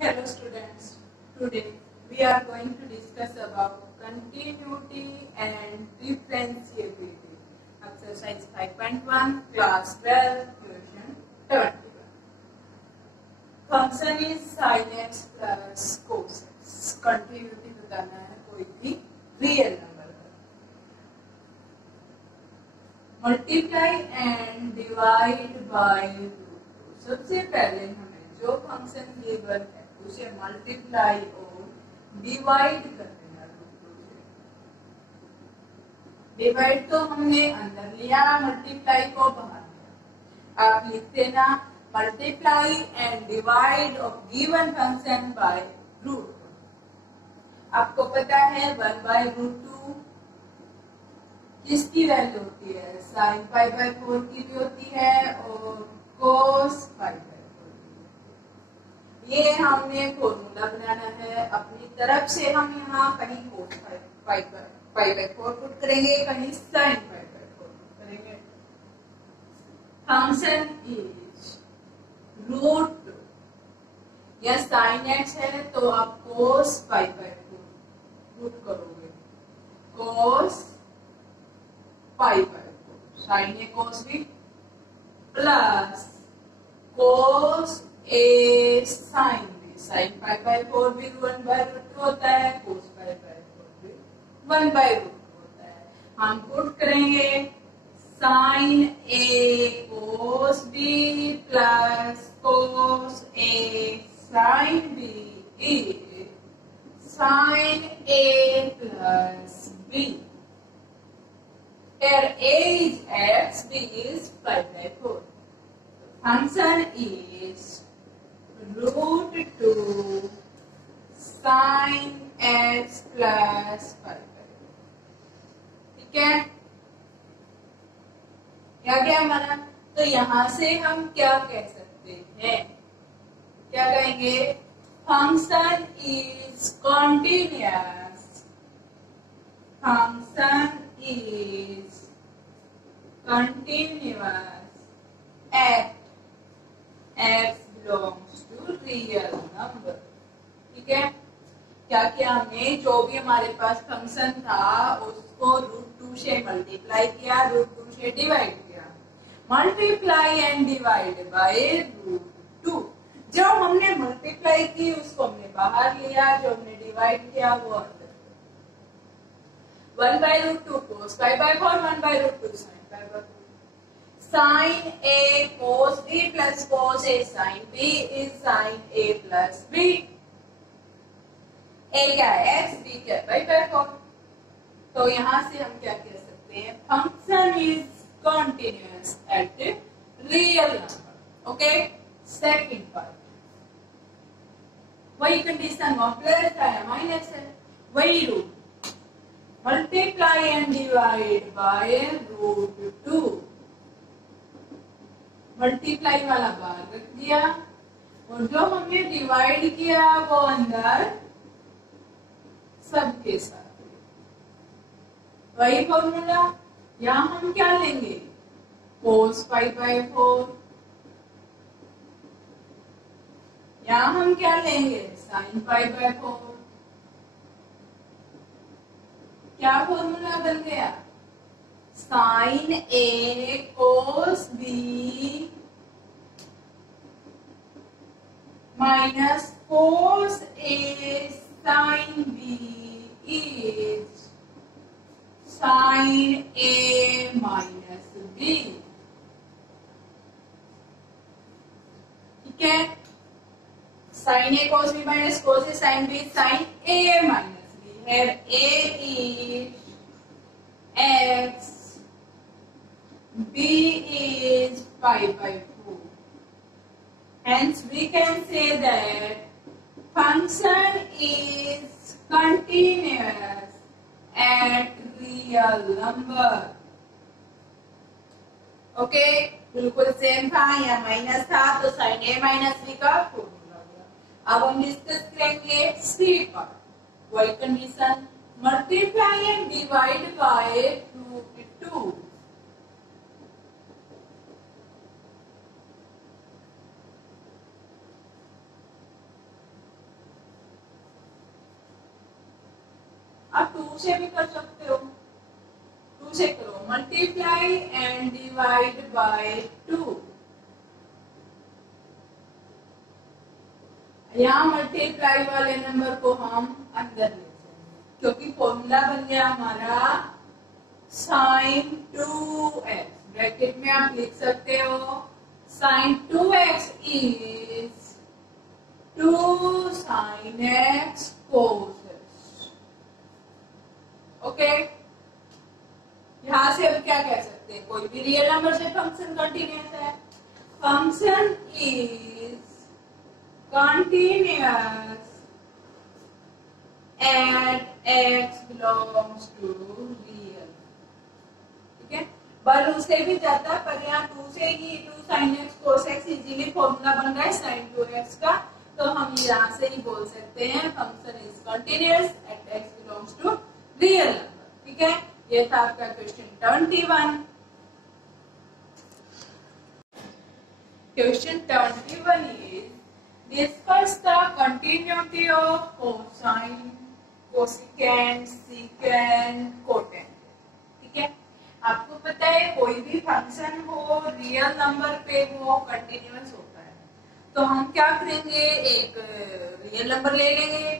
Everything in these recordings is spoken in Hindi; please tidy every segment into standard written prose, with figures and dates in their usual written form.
Hello students, today we are going to discuss about continuity and differentiability. Exercise 5.1, class 12, question 21. Function is sin x plus cos x. Continuity बताना है कोई भी रियल नंबर का. Multiply and divide by root 2. सबसे पहले हमें जो फंक्शन गिवन है उसे मल्टीप्लाई और डिवाइड कर देना रूट 2 से. डिवाइड तो हमने अंदर लिया, मल्टीप्लाई को बाहर लिया. आप लिख देना multiply and divide of given function by root 2. आपको पता है 1 बाय रूट 2 किसकी वैल्यू होती है? sin पाई बाय 4 की भी होती है और cos पाई बाय 4 की. ये हमने फॉर्मूला बनाना है. अपनी तरफ से हम यहाँ कहीं cos पाई बाय 4 पुट करेंगे, कहीं sin पाई बाय 4 पुट करेंगे. फंक्शन इज रूट 2 या sin x है तो आप cos पाई बाय 4 पुट करोगे. cos pi by 4 sine A cos B plus cos A sine B. Sine pi by 4 भी 1 बाय रूट 2 होता है, cos पाई बाय 4 भी 1 बाय रूट 2 होता है. हम पुट करेंगे sine A cos B plus cos A sine B is sine A plus B. Here a is x, b is pi by 4. The function is root 2 sin x plus pi by 4. ठीक है? क्या माना? तो यहाँ से हम क्या कह सकते हैं? क्या कहेंगे? Function is continuous. Function is continuous at x belongs to real number. ठीक है? क्या किया हमने? जो भी हमारे पास फंक्शन था उसको रूट 2 से मल्टीप्लाई किया, रूट 2 से डिवाइड किया. Multiply and divide by root 2. जो हमने मल्टीप्लाई की उसको हमने बाहर लिया, जो हमने डिवाइड किया वो अंदर. 1 by root 2 cos pi by 4, 1 by root 2 sin pi by 4. Sin A cos B plus cos A sin B is sin A plus B. A क्या है? X, B क्या है? pi by 4. तो यहाँ से हम क्या कह सकते हैं? Function is continuous at real number. Okay? Second part. वही कंडीशन वहाँ प्लस है या माइनस है, वही rule. Multiply and divide by root 2. Multiply वाला बाहर रख दिया और जो हमने डिवाइड किया वो अंदर सबके साथ. वही फॉर्मूला. यहाँ हम क्या लेंगे? cos pi by 4. यहाँ हम क्या लेंगे? sin pi by 4. क्या फॉर्मूला बन गया? Sine A cos B minus cos A sine B is sine A minus B. ठीक है? Sine A cos B minus cos A sine B sine A minus. Here A is x, B is pi by 4. Hence we can say that function is continuous at real number. Okay? बिल्कुल सेम था, या माइनस था तो sin A माइनस B का फॉर्मूला हुआ. अब हम डिस्कस करेंगे C पार्ट. वही condition. Multiply and divide by root 2. से भी कर सकते हो, 2 से करो, मल्टीप्लाई एंड डिवाइड बाय 2। यहाँ मल्टीप्लाई वाले नंबर को हम अंदर ले जाएंगे क्योंकि फॉर्मूला बन गया हमारा sin 2x। ब्रैकेट में आप लिख सकते हो sin 2x is 2 sin x cos x। Okay, यहां से अब क्या कह सकते हैं, कोई भी रियल नंबर से फंक्शन कंटिन्यूअस है। Function is continuous at x belongs to real। ठीक है, बल उससे भी जाता है पर यहाँ 2 से ही 2 sin x cos x easily formula बन रहा है sin 2x का, तो हम यहाँ से ही बोल सकते हैं function is continuous eight x belongs to real number. ठीक है, ये था आपका question 21। Question 21 is discuss the continuity of cosine, cosecant, secant, cotangent। ठीक है, आपको पता है कोई भी फंक्शन हो रियल नंबर पे वो कंटिन्यूअस होता है, तो हम क्या करेंगे, एक रियल नंबर ले लेंगे,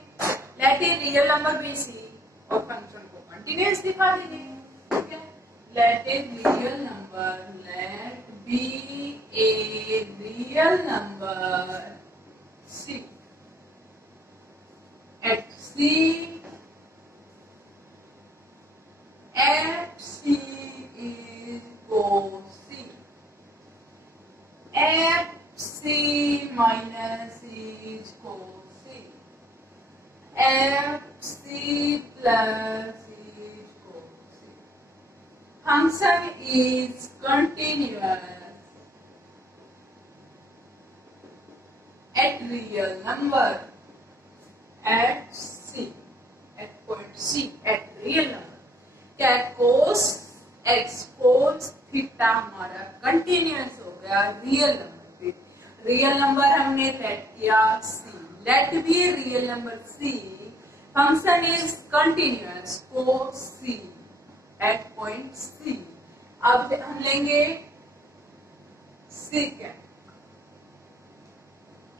let A real number B C और फंक्शन को कंटिन्यूअस दिखा देंगे। ठीक है, let A real number, let B A real number C at C at C is cos at C minus is cos at C plus is cos। Function is continuous at real number at C, at point C, at real number। क्या cos x cos थीटा हमारा कंटिन्यूअस हो गया रियल नंबर पे। रियल नंबर हमने सेट किया C, let B A real number C, function is continuous cos C at point C। अब हम लेंगे secant,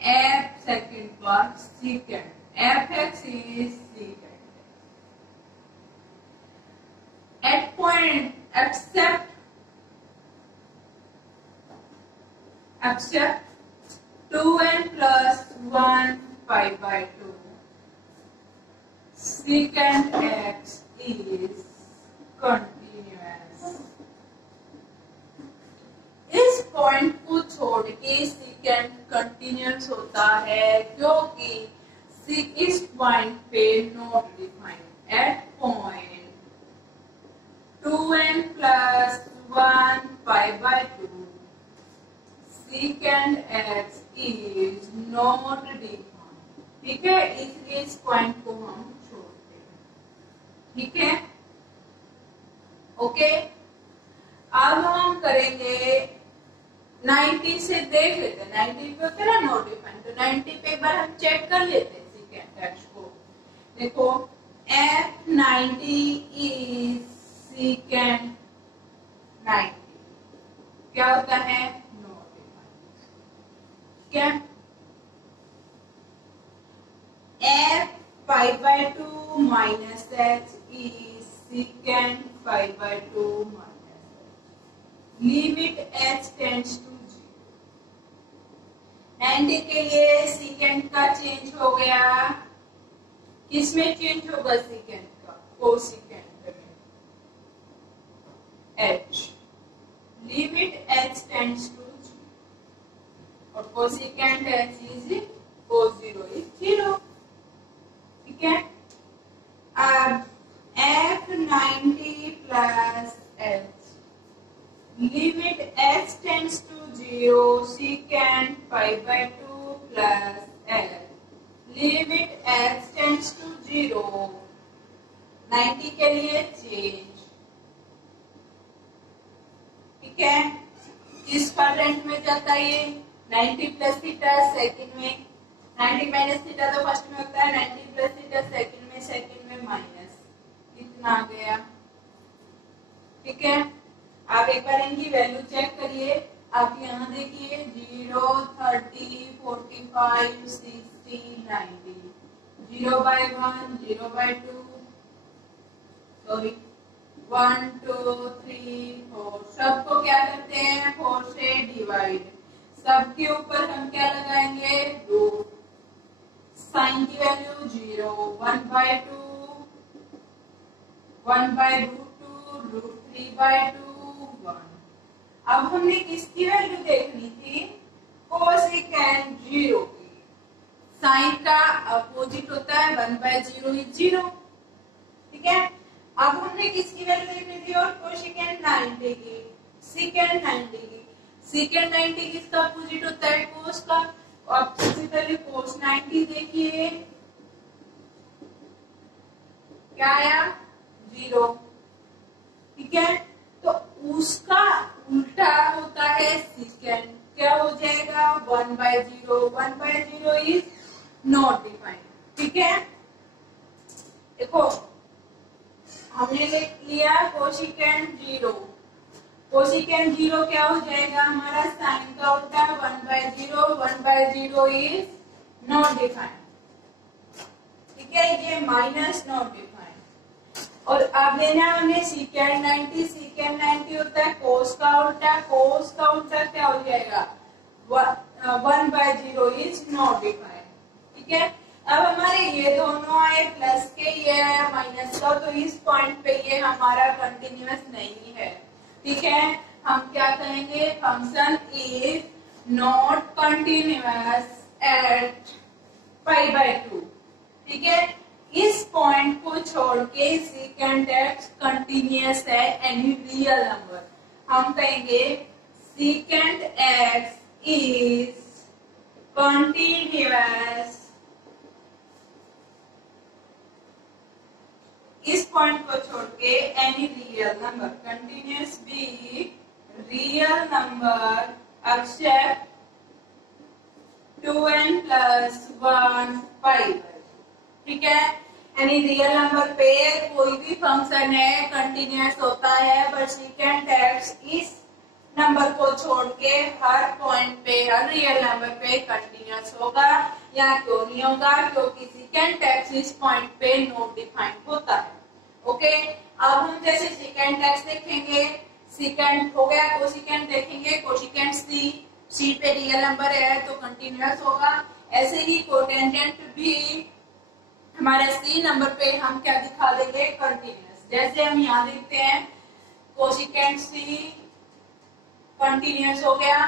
f second पर secant, fx is secant at point accept 2n plus 1 pi by 2 secant x is continuous। इस पॉइंट को छोड़ के secant कंटिन्यूअस होता है क्योंकि इस पॉइंट पे not defined. At point 2n plus 1 pi by 2 secant x is not defined। ठीक है, इसलिए इस पॉइंट को हम छोड़ते हैं। ठीक है, ओके। अब हम करेंगे 90 से, देख लेते हैं 90 पे होता है नॉट डिफाइंड, तो 90 पे एक बार हम चेक कर लेते हैं secant x को। देखो f90 is secant 90, क्या होता है नॉट डिफाइंड। ठीक है, f 5/2 minus h is secant 5/2 minus h। Limit h tends to 90 के लिए secant का चेंज हो गया, किसमें चेंज होगा secant का, कोसेकेंट में h। Limit h tends to 0 और cosecant h is cos 0 is 0। ठीक है, अब f90 plus h, limit h tends to 0 secant 5/2 plus l, limit h tends to 0 90 के लिए चेंज। ठीक है, किस क्वाड्रेंट में जाता है ये, 90 प्लस थीटा सेकंड में, 90 माइनस थीटा तो फर्स्ट में होता है, 90 प्लस थीटा सेकंड में, सेकंड में माइनस, इतना आ गया। ठीक है, आप एक बार इनकी वैल्यू चेक करिए। आप यहाँ देखिए 0, 30, 45, 60, 90, 0/1, 0/2, सॉरी 1, 2, 3, 4, सबको क्या करते हैं 4 से डिवाइड। सबके ऊपर हम क्या लगाएंगे 2, साइन की वैल्यू 0, 1/2, 1/√2, √3/2, 1। अब हमने किसकी वैल्यू देखनी थी कोसेकेंड 0 की। साइन का अपोजिट होता है 1/0 इज 0। ठीक है, अब हमने किसकी वैल्यू देखनी थी और कोसेकेंड 90 की, सेकेंड 90 की। सेकेंड 90 किसका अपोजिट होता है कोस का। अब सबसे पहले कोस 90 देखिए क्या आया 0। ठीक है, तो उसका उल्टा होता है सेकेंड, क्या हो जाएगा 1/0। 1/0 इज नॉट डिफाइंड। ठीक है, देखो हमने लिख लिया कोसेकेंड 0। कोसेकेंड 0 क्या हो जाएगा हमारा साइन का उल्टा 1/0। 1/0 इज नॉट डिफाइंड। ठीक है, ये माइनस नॉट डिफाइंड। और अब लेना हमें सेकेंड 90। सेकेंड 90 होता है कोस का उल्टा। कोस का उल्टा क्या हो जाएगा 1/0 इज नॉट डिफाइंड। ठीक है, अब हमारे ये दोनों आए प्लस के, ये है माइनस का, तो इस पॉइंट पे ये हमारा कंटिन्यूअस नहीं है। ठीक है, हम क्या कहेंगे function is not continuous at π/2। ठीक है, इस पॉइंट को छोड़ के सेकेंड एक्स कंटिन्यूअस है एनी रियल नंबर। हम कहेंगे सेकेंड एक्स इज कंटिन्यूअस। इस पॉइंट को छोड़ के any real number, continuous be real number except 2n + 1 π। ठीक है, यानी रियल नंबर पे कोई भी फंक्शन है कंटिन्यूअस होता है, बट सेकेंड एक्स इस नंबर को छोड़ के हर पॉइंट पे हर रियल नंबर पे कंटिन्यूअस होगा। या क्यों नहीं होगा, क्योंकि सेकेंड एक्स इस पॉइंट पे नॉट डिफाइंड होता है। ओके, अब हम जैसे सेकेंड एक्स देखेंगे, सेकेंड हो गया, कोसेकेंड देखेंगे, कोसेकेंड सी पे रियल नंबर है तो कंटिन्यूअस होगा। ऐसे ही कोटेंजेंट भी हमारे सी नंबर पे हम क्या दिखा देंगे कंटिन्यूअस। जैसे हम यहाँ देखते हैं कोसेकेंड सी कंटिन्यूअस हो गया,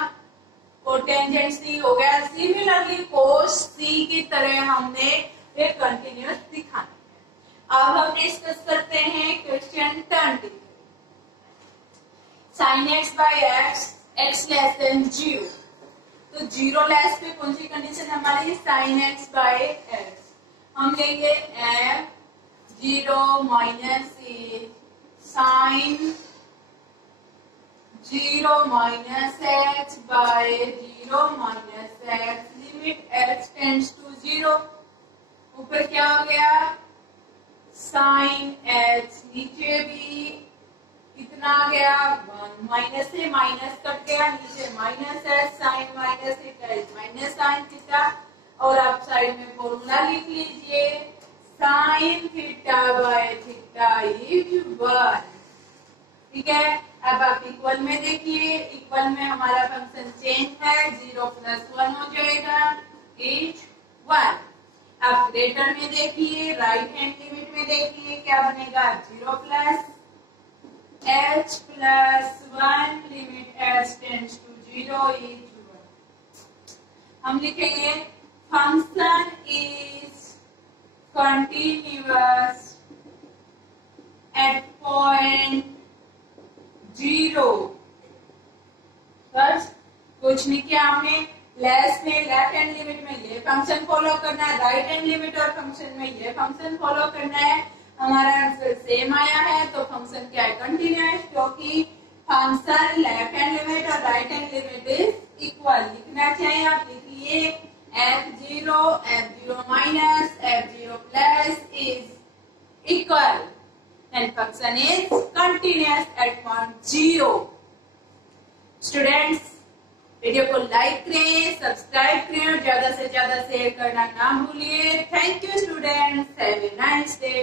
कोटेंजेंट सी हो गया। सिमिलरली कोस सी की तरह हमने एक कंटिन्यूअस दिखाना है। अब हम डिस्कस करते हैं question 20। Sine x/x x less than 0। तो 0 लेस पे कौन सी कंडीशन हमारी साइन x/x। हम लेंगे f0 minus A sine 0 minus h by 0 minus x limit x tends to 0। ऊपर क्या हो गया साइन h, नीचे भी कितना आ गया 1, माइनस से माइनस कट गया, नीचे माइनस है sine minus minus sine theta. और आप साइड में फॉर्मूला लिख लीजिए sine theta by theta is 1। ठीक है, अब आप इक्वल में देखिए, इक्वल में हमारा फंक्शन चेंज है 0 + 1 हो जाएगा इज 1। अब ग्रेटर में देखिए, राइट हैंड लिमिट में देखिए क्या बनेगा 0 + h + 1 limit h tends to 0 is 1। हम लिखेंगे function is continuous at point 0। बस कुछ नहीं किया हमने। लेस में लेफ्ट हैंड लिमिट में ये फंक्शन फॉलो करना है, राइट हैंड लिमिट और फंक्शन में ये फंक्शन फॉलो करना है। हमारा आंसर सेम आया है तो फंक्शन क्या है कंटिन्यूअस, क्योंकि फंक्शन लेफ्ट हैंड लिमिट और right hand limit is equal. लिखना चाहिए, आप लिखिए f0 minus f0 plus is equal. and function is continuous at point 0. Students video को लाइक करें, सब्सक्राइब करें और ज्यादा से ज्यादा शेयर करना ना भूलिए। Thank you students, have a nice day.